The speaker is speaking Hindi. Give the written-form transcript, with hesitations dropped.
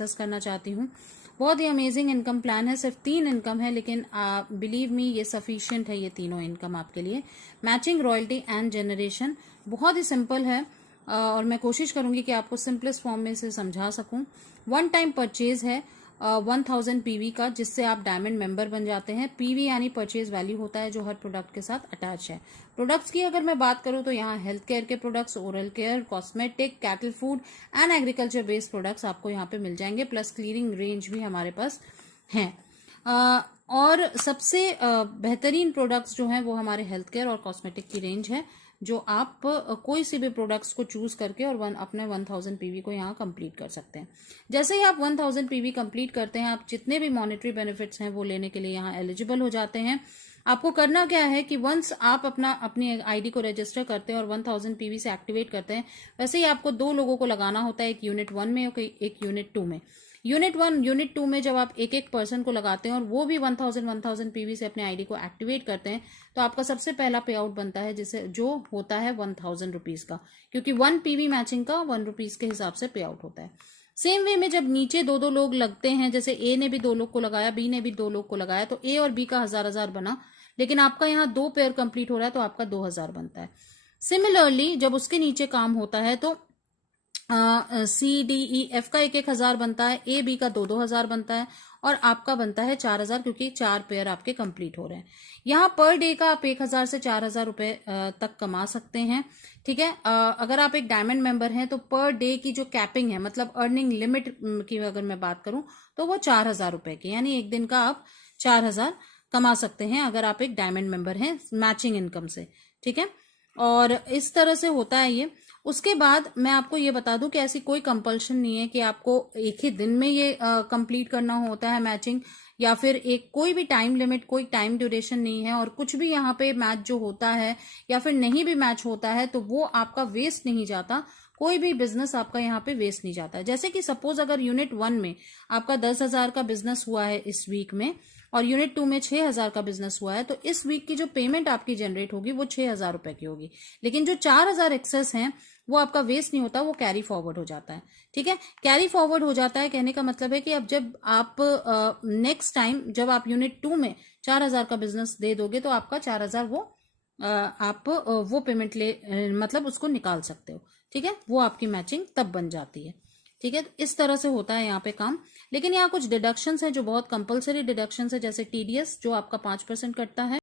डिस्कस करना चाहती हूँ। बहुत ही अमेजिंग इनकम प्लान है, सिर्फ 3 इनकम है, लेकिन बिलीव मी ये सफिशिएंट है, ये तीनों इनकम आपके लिए। मैचिंग, रॉयल्टी एंड जनरेशन बहुत ही सिंपल है और मैं कोशिश करूंगी कि आपको सिंपलेस्ट फॉर्म में इसे समझा सकूं। वन टाइम परचेज है 1000 पीवी का, जिससे आप डायमंड मेंबर बन जाते हैं। पीवी यानी परचेज वैल्यू होता है, जो हर प्रोडक्ट के साथ अटैच है। प्रोडक्ट्स की अगर मैं बात करूं तो यहाँ हेल्थ केयर के products, oral care, cosmetic, cattle food and agriculture based products आपको यहाँ पे मिल जाएंगे, प्लस क्लीनिंग रेंज भी हमारे पास है। और सबसे बेहतरीन प्रोडक्ट्स जो हैं वो हमारे हेल्थ केयर और कॉस्मेटिक की रेंज है, जो आप कोई सी भी प्रोडक्ट्स को चूज करके और अपने 1000 पीवी को यहाँ कंप्लीट कर सकते हैं। जैसे ही आप 1000 पीवी कंप्लीट करते हैं, आप जितने भी मॉनेटरी बेनिफिट्स हैं वो लेने के लिए यहाँ एलिजिबल हो जाते हैं। आपको करना क्या है कि वंस आप अपनी आईडी को रजिस्टर करते हैं और 1000 पीवी से एक्टिवेट करते हैं, वैसे ही आपको 2 लोगों को लगाना होता है, एक यूनिट 1 में और एक यूनिट 2 में। यूनिट 1 यूनिट 2 में जब आप एक पर्सन को लगाते हैं और वो भी 1000 पीवी से अपने आईडी को एक्टिवेट करते हैं, तो आपका सबसे पहला पे आउट बनता है, जिसे जो होता है 1000 रुपीज का, क्योंकि 1 पीवी मैचिंग का 1 रुपीज के हिसाब से पे आउट होता है। सेम वे में जब नीचे 2 लोग लगते हैं, जैसे ए ने भी 2 लोग को लगाया, बी ने भी 2 लोग को लगाया, तो ए और बी का 1000 बना, लेकिन आपका यहाँ 2 पेयर कंप्लीट हो रहा है तो आपका 2000 बनता है। सिमिलरली जब उसके नीचे काम होता है तो सी डी ई एफ का 1000 बनता है, ए बी का 2000 बनता है और आपका बनता है 4000, क्योंकि 4 पेयर आपके कंप्लीट हो रहे हैं। यहाँ पर डे का आप 1000 से 4000 रुपए तक कमा सकते हैं। ठीक है, अगर आप एक डायमंड मेंबर हैं तो पर डे की जो कैपिंग है, मतलब अर्निंग लिमिट की अगर मैं बात करूं तो वो 4000 रुपए की, यानी एक दिन का आप 4000 कमा सकते हैं अगर आप एक डायमंड मेंबर हैं मैचिंग इनकम से। ठीक है, और इस तरह से होता है ये। उसके बाद मैं आपको ये बता दूं कि ऐसी कोई कंपल्शन नहीं है कि आपको एक ही दिन में ये कंप्लीट करना होता है मैचिंग, या फिर एक कोई भी टाइम लिमिट, कोई टाइम ड्यूरेशन नहीं है। और कुछ भी यहाँ पे मैच जो होता है या फिर नहीं भी मैच होता है तो वो आपका वेस्ट नहीं जाता, कोई भी बिजनेस आपका यहाँ पे वेस्ट नहीं जाता है। जैसे कि सपोज अगर यूनिट 1 में आपका 10,000 का बिजनेस हुआ है इस वीक में और यूनिट 2 में 6000 का बिजनेस हुआ है, तो इस वीक की जो पेमेंट आपकी जनरेट होगी वो 6000 रुपए की होगी, लेकिन जो 4000 एक्सेस हैं वो आपका वेस्ट नहीं होता, वो कैरी फॉरवर्ड हो जाता है। ठीक है, कैरी फॉरवर्ड हो जाता है कहने का मतलब है कि अब जब आप नेक्स्ट टाइम जब आप यूनिट 2 में 4000 का बिजनेस दे दोगे तो आपका 4000 वो आप वो पेमेंट मतलब उसको निकाल सकते हो। ठीक है, वो आपकी मैचिंग तब बन जाती है। ठीक है, तो इस तरह से होता है यहाँ पे काम। लेकिन यहाँ कुछ डिडक्शंस है जो बहुत कंपलसरी डिडक्शंस है, जैसे टीडीएस जो आपका 5% कटता है।